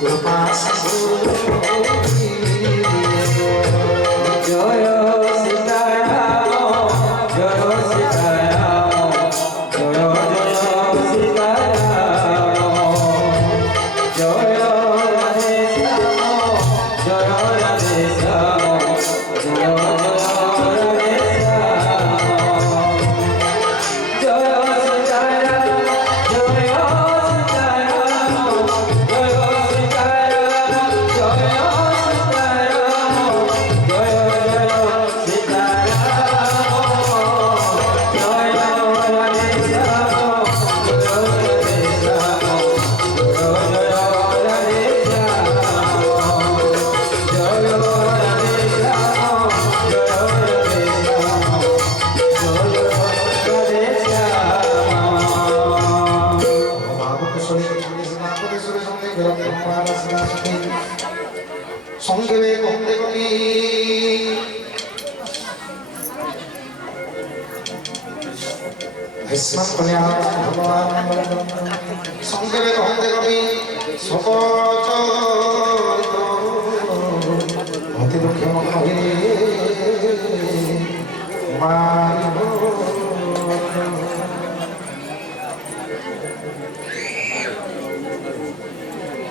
কৃপা জয় সীতারাম জয় সীতারাম জয় জয় সীতারাম জয় রাধে শ্যাম জয় রাধে শ্যাম জয় রাধে শ্যাম জয় সীতারাম জয় সংক্ষেপে কমতে কবি ভগবান সংক্ষেপে কমতে কবি সকচরিত অতি দুঃখে মগ্ন হয়ে মারিব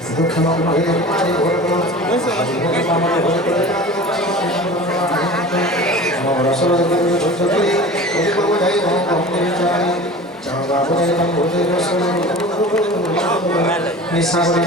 দুঃখে মগ্ন হয়ে মারিব নিশা করে